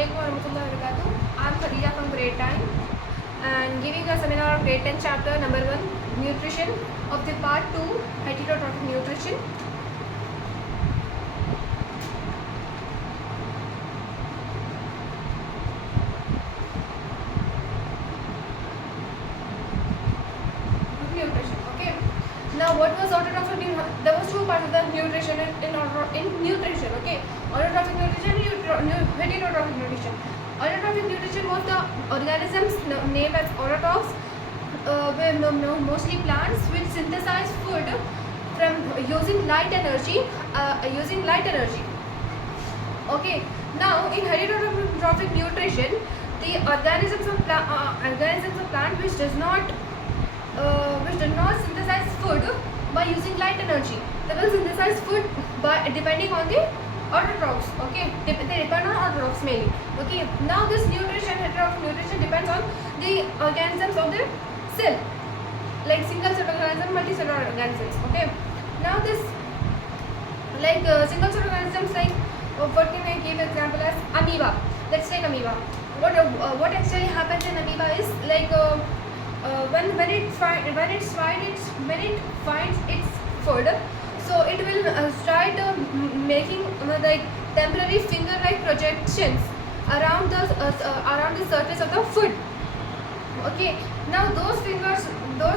Assalamualaikum warahmatullahi wabarakatuh. I'm Khatija from grade 9 and giving a seminar on grade 10 chapter number 1 nutrition of the part 2 heterotrophic nutrition. Nutrition. Okay. Now what was autotrophic nutrition? There was two parts of the nutrition in nutrition. Okay. Autotrophic nutrition, heterotrophic nutrition. Autotrophic nutrition was the organisms named as autotrophs, were mostly plants which synthesize food from using light energy. Okay. Now in heterotrophic nutrition, the organisms of plant which does not synthesize food by using light energy. They will synthesize food by depending on the autotrophs. Okay, they depend on autotrophs mainly. Okay, now this heterotrophic nutrition depends on the organisms of the cell, like single cell organism, multicellular organisms. Okay, now this single cell organisms, like what can I give example as amoeba. Let's take amoeba. What actually happens in amoeba is like when it finds its food, so it will start making like temporary finger-like projections around the surface of the food. Okay, now those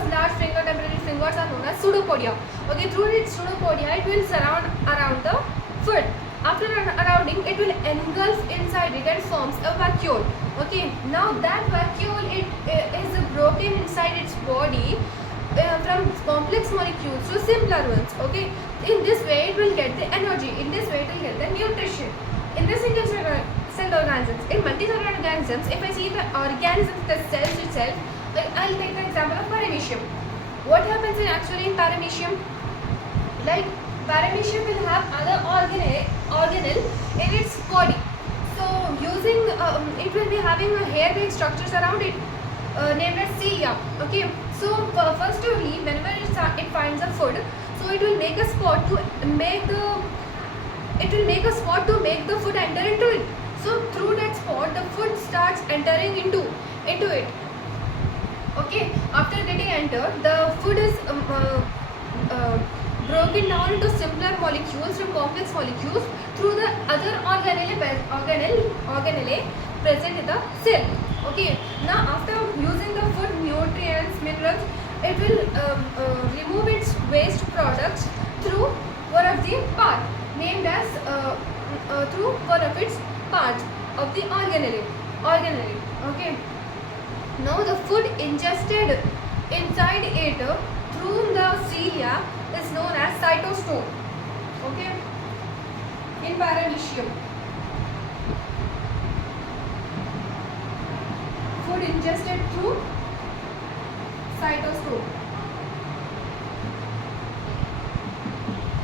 large temporary fingers are known as pseudopodia. Okay, through its pseudopodia, it will surround around the food. After surrounding, it will engulf inside it and forms a vacuole. Okay, now that vacuole is broken inside its body from complex molecules to simpler ones. Okay, in this way it will get the energy. In this way it will get the nutrition. In the single cell organisms, in multicellular organisms, if I see the organisms, the cells itself, like I'll take the example of paramecium. What happens in paramecium? Like paramecium will have other organelle in its body. So using it will be having a hair-like structures around it named as cilia. Okay. So firstly, whenever it finds a food, so it will make a spot to make the food enter into it. So through that spot, the food starts entering into it. Okay. After getting entered, the food is broken down into simpler molecules from complex molecules through the other organelle present in the cell. Okay. Now after using the food nutrients, minerals, it will remove its waste products through one of the parts named as through one of its parts of the organelle. Okay. Now the food ingested inside it through the cilia is known as cytosol. Okay. In paramecium, food ingested through cytosol.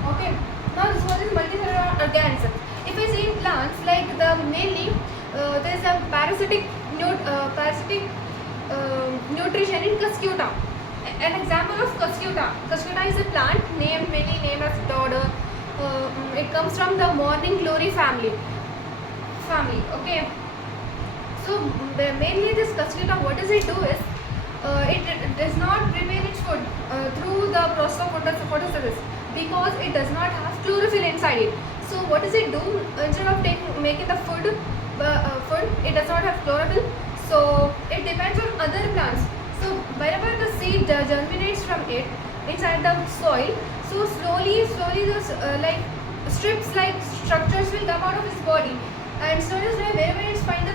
Okay. Now this one is multicellular organism. If I see in plants, like mainly there is a parasitic nutrition in Cuscuta. An example of Cuscuta. Cuscuta is a plant mainly named as dodder. It comes from the morning glory family. Okay. So mainly this Cuscuta, what does it do is it does not prepare its food through the process of photosynthesis because it does not have chlorophyll inside it. So what does it do? Instead of making the food, it does not have chlorophyll. So it depends on other plants. So wherever the seed germinates from it inside the soil, so slowly those strips like structures will come out of its body, and slowly wherever it's find the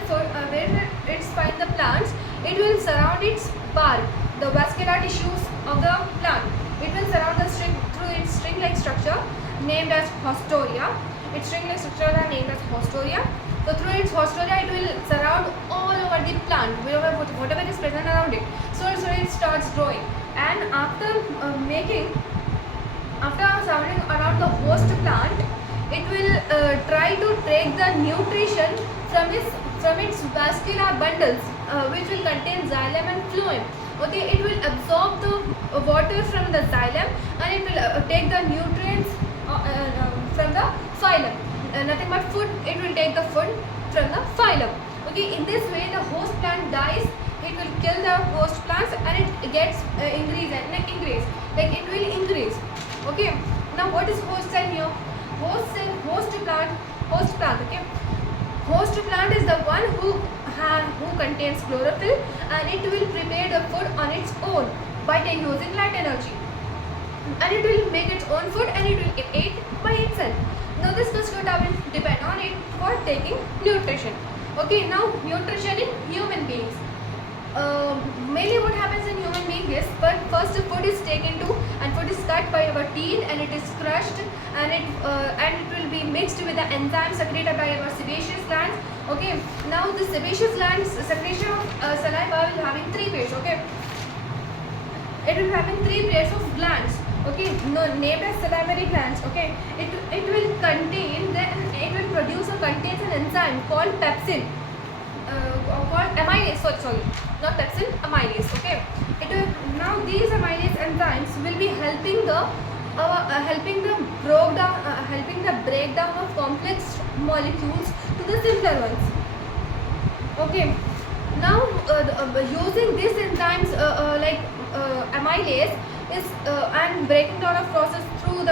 plants, it will surround its bark, the vascular tissues of the plant. It will surround the string through its string-like structure named as haustoria. Its string-like structure are named as haustoria. So through its haustoria, it will surround all over the plant, whatever is present around it. So it starts growing, and after surrounding around the host plant, it will try to take the nutrition from its vascular bundles, which will contain xylem and phloem. Okay, it will absorb the water from the xylem, and it will take the nutrients from the phloem. Nothing but food. It will take the food from the phylum. Okay, in this way the host plant dies, it will kill the host plants and it gets increase, like it will increase. Okay, now what is host cell here? Host cell, host plant. Okay, host plant is the one who contains chlorophyll, and it will prepare the food on its own by using light energy, and it will make its own food and it will eat by itself. Now this cuscuta will depend on it for taking nutrition. Okay, now nutrition in human beings. Mainly what happens in human being is, but first the food is taken to, and food is cut by our teeth, and it is crushed, and it will be mixed with the enzymes secreted by our sebaceous glands. Okay, now the sebaceous glands secretion of saliva will having three pairs. Okay, it will having three pairs of glands. Okay, named as salivary glands. Okay, it will contain, then it will produce or contains an enzyme called pepsin, called amylase. Sorry, not pepsin, amylase. Okay, it will, now these amylase enzymes will be helping the helping the breakdown of complex molecules to the simpler ones. Okay, now using these enzymes amylase is and breaking down of process through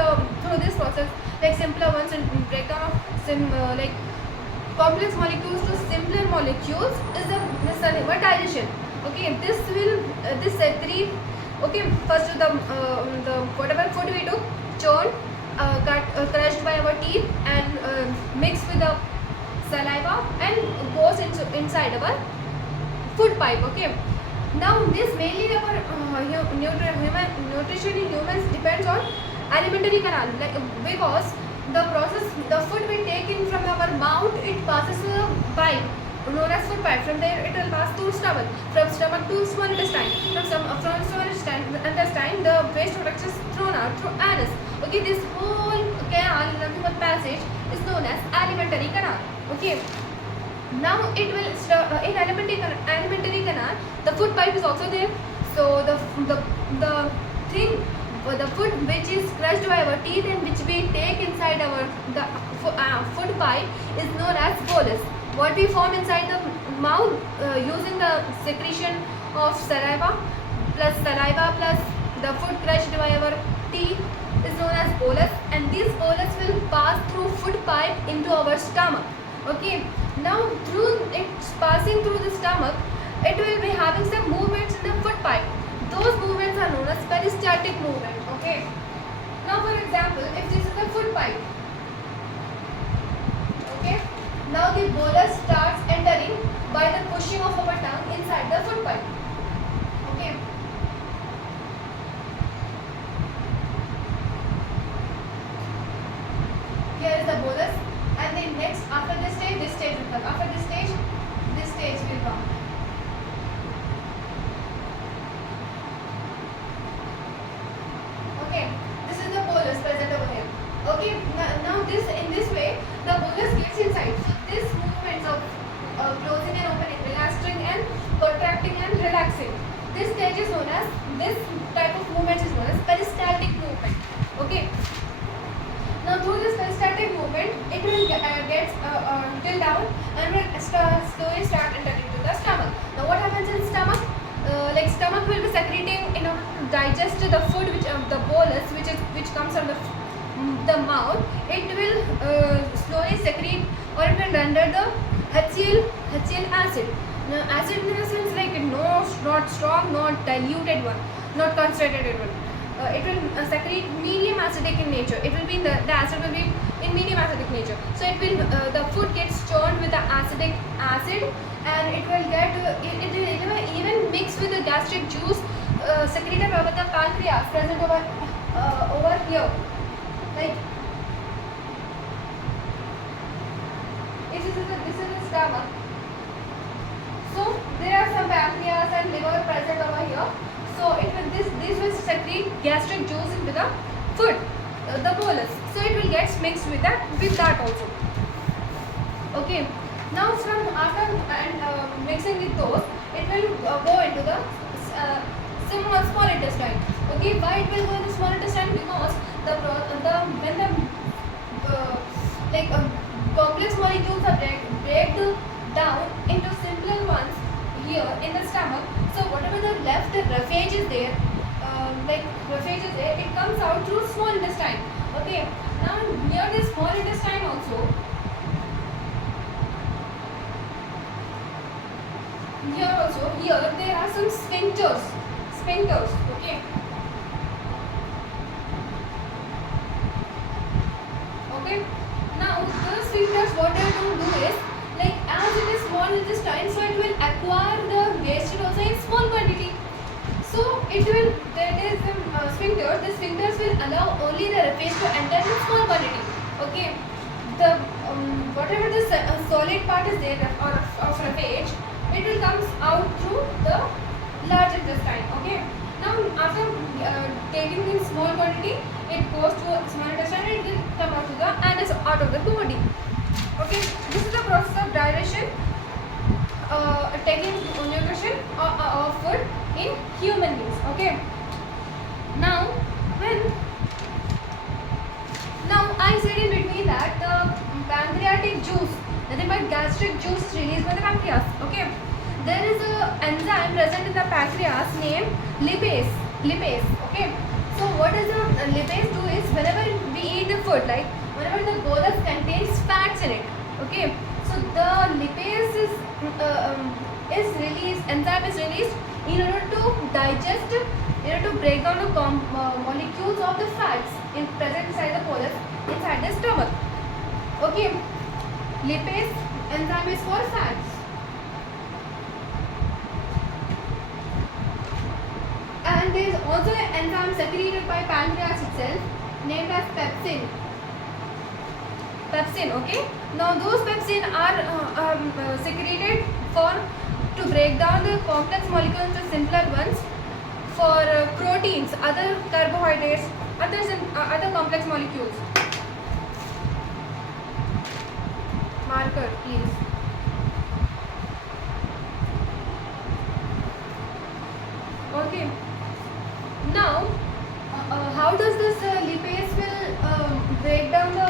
this process, like simpler ones, and breakdown of like complex molecules to simpler molecules is the digestion. Okay, this will this three. Okay, first the whatever food we took, churned, crushed by our teeth, and mixed with the saliva and goes inside our food pipe. Okay, now this mainly our nutrition in humans depends on alimentary canal, like because the food we take in from our mouth, it passes through the pipe known as food pipe. From there it will pass through stomach, from stomach to small intestine, from small intestine the waste product is thrown out through anus. Okay, this whole canal, nothing but passage, is known as alimentary canal. Okay, now it will in alimentary canal the food pipe is also there. So the thing, the food which is crushed by our teeth and which we take inside our food pipe is known as bolus. What we form inside the mouth using the secretion of saliva plus the food crushed by our teeth is known as bolus, and this bolus will pass through food pipe into our stomach. Okay, now through it's passing through the stomach, it will be having some movements in the food pipe. Those movements are known as peristaltic movement. Okay, now for example, if this is the food pipe, okay, now the bolus starts entering by the pushing of our tongue inside the food pipe. Okay, here is the bolus, and then next after this stage will come. After this stage will come. Okay, this is the bolus present over here. Okay, now this, in this way the bolus gets inside. So this movements of closing and opening, relaxing and contracting and relaxing, this stage is known as, this type of movement is known as peristaltic movement. Okay, now through this peristaltic movement it will get till down and will slowly start entering to the stomach. Now what happens in stomach? Like stomach will be secreting, digest the food which the bolus which comes from the mouth. It will slowly secrete, or it will render the HCl acid. Now acid in the sense like not strong, not diluted one, not concentrated one. It will secrete medium acidic in nature. It will be the acid will be in medium acidic nature. So it will the food gets churned with the acidic acid, and it will get it will even mix with the gastric juice secreted over the pancreas present over here. Like if this is the stomach, so there are some pancreas and liver present over here. So it will this will secrete gastric juice into the food, the bolus. So it will get mixed with that also. Okay. Now from after and mixing with those, it will go into the small intestine. Okay. Why it will go in the small intestine? Because when the complex molecules are break the roughage is there, it comes out through small intestine. Okay. Now near this small intestine also, here there are some sphincters. Okay. Okay. Now the sphincters, what they do is, like as it is small intestine, so it will acquire the waste also in small quantity. So it will, there is the sphincter. The sphincters will allow only the roughage to enter in small quantity. Okay. The whatever the solid part is there of roughage, it will comes out through the large intestine. Okay. Now after taking in small quantity, it goes to small intestine and it will come out to the anus, out of the body. Okay. This is the process of digestion, taking nutrition of food in human beings. Okay. Now I said in between that the pancreatic juice, nothing but gastric juice released by the pancreas. Okay. There is a enzyme present in the pancreas named lipase. Okay. So what does the lipase do is, whenever we eat the food, like whenever the bolus contains fats in it. Okay. So the lipase is released, enzyme is released in order to digest, in order to break down the molecules of the fats present inside the bolus, inside the stomach. Okay. Lipase enzyme is for fats. And there is also an enzyme secreted by pancreas itself named as pepsin. Okay. Now those pepsin are secreted to break down the complex molecules into simpler ones for proteins, other carbohydrates, other complex molecules. Marker, please. Okay. Now, how does this lipase will break down the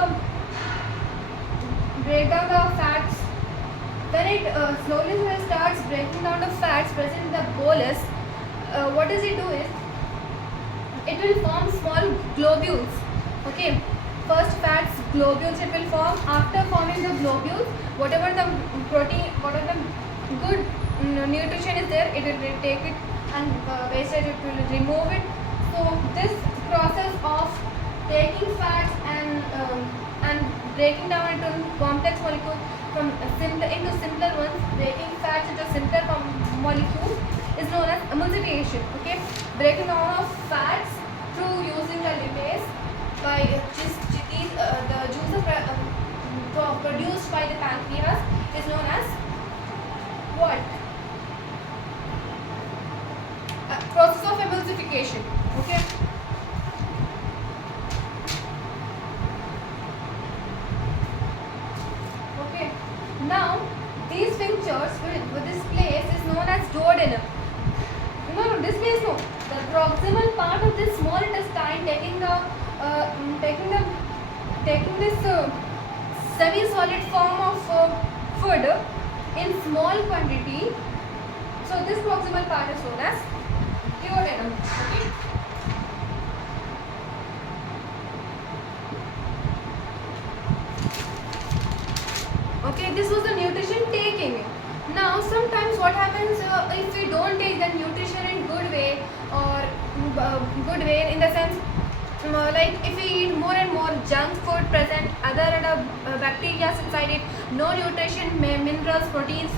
fats? When it slowly starts breaking down the fats present in the bolus, what does it do is, it will form small globules. Okay. First fats globules it will form. After forming the globules, whatever the protein, whatever the good nutrition is there, it will take it, and wastage it will remove it. So this process of taking fats and breaking down into complex molecules from simpler ones, breaking fats into simpler molecules, is known as emulsification. Okay, breaking down of fats through using the lipase by the juices produced by the pancreas is known as what? Process of emulsification. Okay. Okay. Now these sphincters with this place is known as duodenum. No, this place no. The proximal part of this small intestine taking this semi-solid form of food in small quantity. So this proximal part is known as duodenum. Okay. Okay, this was the nutrition taking. Now sometimes what happens if we don't take the nutrition in good way, or good way in the sense like if we eat more and more junk food present, other bacteria inside it, no nutrition, minerals, proteins,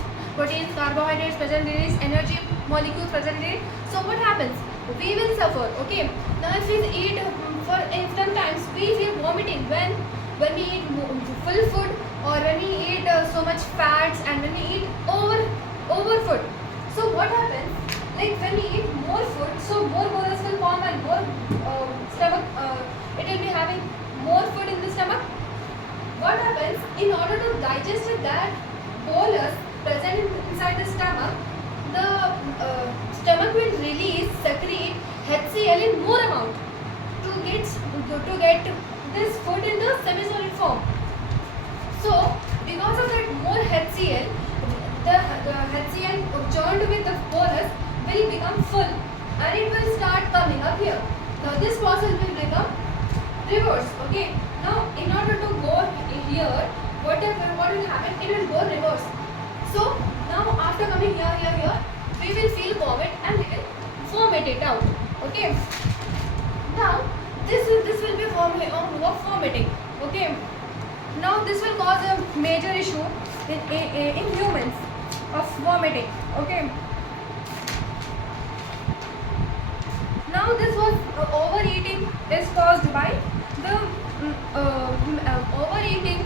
carbohydrates present in it, energy molecules present in it. So what happens? We will suffer. Okay. Now if we eat for sometimes we feel vomiting when we eat full food, or when we eat so much fats, and when we eat over food. So what happens? Like when we eat more food, so more bolus will form, and more stomach, it will be having more food in the stomach. What happens? In order to digest that bolus present inside the stomach, the stomach will secrete HCl in more amount to get this food in the semi-solid form. So because of that more HCl, the HCl joined with the bolus will become full. and it will start coming up here. Now this process will become reverse. Okay. Now in order to go here, what will happen? It will go reverse. So now after coming here, we will feel vomit and we will vomit it out. Okay. Now this will be vomiting. Okay. Now this will cause a major issue in humans of vomiting. Okay. Now this was overeating is caused by the overeating.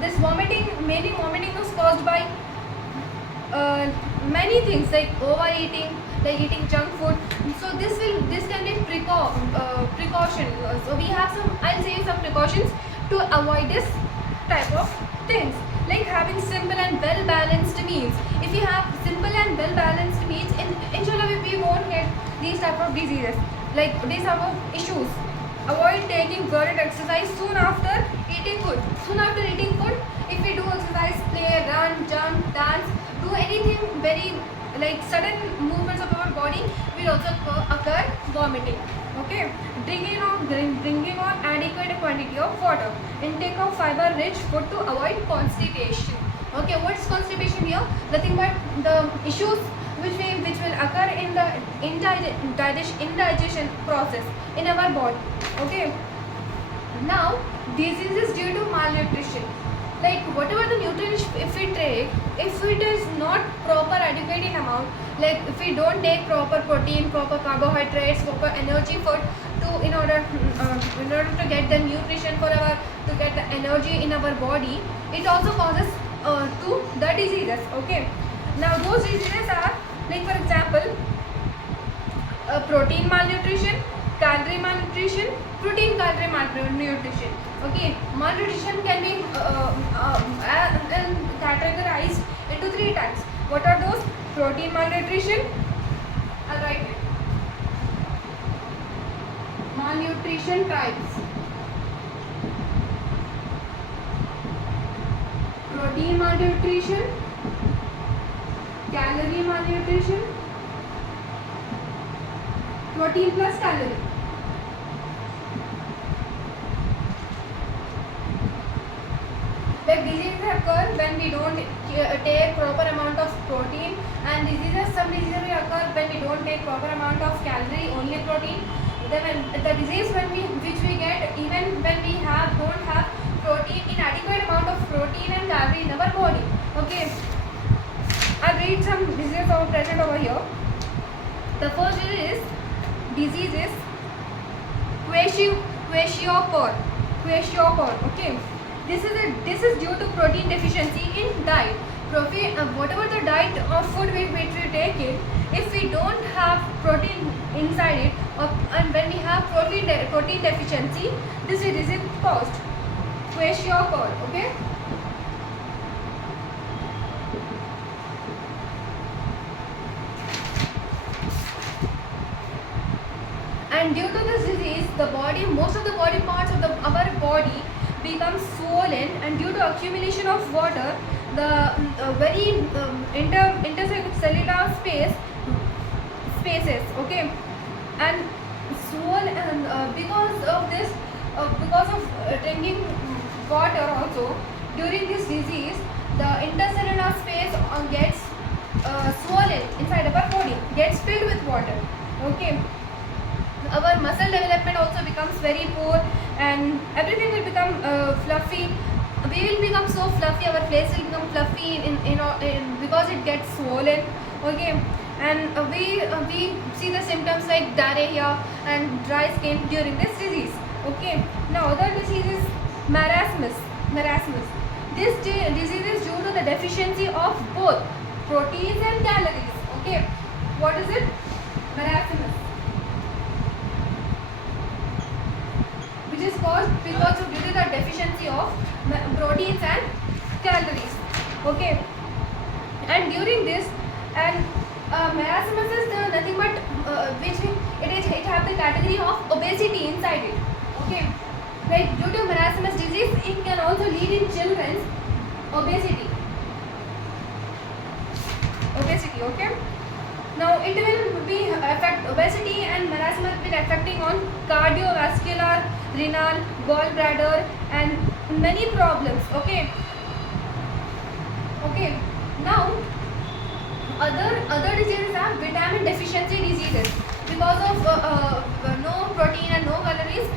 This vomiting, mainly vomiting, was caused by many things like overeating, like eating junk food. So this can be precaution. So we have some. I'll say some precautions to avoid this type of things, like having simple and well balanced meals. If you have simple and well balanced meals, inshallah we won't get these type of diseases, like these type of issues. Avoid taking guided exercise soon after eating food. Soon after eating food, if we do exercise, play, run, jump, dance, do anything very like sudden movements of our body, will also occur vomiting. Okay. Drinking on adequate quantity of water. Intake of fiber-rich food to avoid constipation. Okay, what's constipation here? Nothing but the issues which will occur in the indigestion process in our body. Okay. Now, diseases due to malnutrition. Like whatever the nutrition, if we take, if it is not proper adequate in amount, like if we don't take proper protein, proper carbohydrates, proper energy food to in order to get the nutrition for our, to get the energy in our body, it also causes to the diseases. Okay. Now those diseases are, like for example, protein malnutrition, calorie malnutrition, protein calorie malnutrition. Okay, malnutrition can be categorized into 3 types. What are those? Protein malnutrition. I'll write it. Malnutrition types. Protein malnutrition, calorie malnutrition, protein plus calorie. Like diseases occur when we don't take proper amount of protein, and some diseases will occur when we don't take proper amount of calorie, only protein. Then the disease which we get even when we don't have protein, inadequate amount of protein and calorie in our body. Okay, I'll read some diseases are present over here. The first disease is kwashiorkor. Okay. This is due to protein deficiency in diet. Whatever the diet or food which we take it, if we don't have protein inside it, and when we have protein deficiency, this disease is caused. Kwashiorkor. Okay. And due to this disease, most of the body parts of our body becomes swollen, and due to accumulation of water, the very intercellular spaces, okay, and swollen, and because of this, because of drinking water also, during this disease, the intercellular space gets swollen inside our body, gets filled with water. Okay. Our muscle development also becomes very poor, and everything will become fluffy. We will become so fluffy, our face will become fluffy because it gets swollen. Okay, and we see the symptoms like diarrhea and dry skin during this disease. Okay, now other disease is marasmus. This disease is due to the deficiency of both proteins and calories. Okay, what is it? Marasmus, which is caused because of due to the deficiency of proteins and calories. Okay, and during this, and marasmus is nothing but it have the category of obesity inside it. Okay, like due to marasmus disease, it can also lead in children's obesity. Okay. Now it will be affect obesity and marasmus will affecting on cardiovascular, renal, gallbladder and many problems. Okay. Okay. Now other diseases are vitamin deficiency diseases because of no protein and no calories.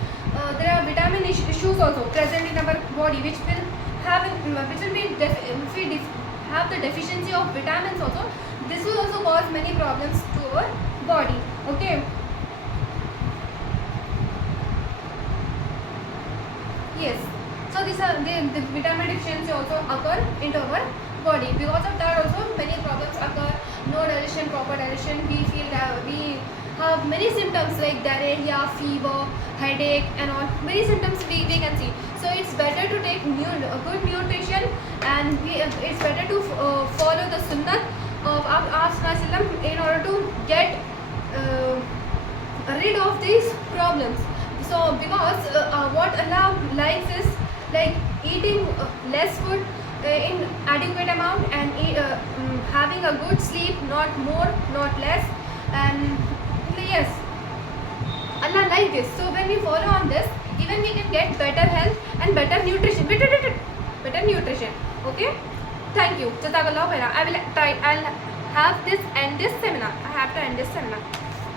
There are vitamin issues also present in our body which will have which will be if we have the deficiency of vitamins also, this will also cause many problems to our body. Okay. Yes. So these are the vitamin deficiency also occur into our body. Because of that also many problems occur. No digestion, proper digestion. We feel we have many symptoms like diarrhea, fever, headache and all. Many symptoms we can see. So it's better to take good nutrition and it's better to follow the sunnah of our in order to get rid of these problems. So because what Allah likes is like eating less food in adequate amount and having a good sleep, not more, not less. And yes, Allah like this. So when we follow on this, even we can get better health and better nutrition. Better nutrition. Okay. Thank you. Jazakallah khaira. I'll have this end this seminar. I have to end this seminar.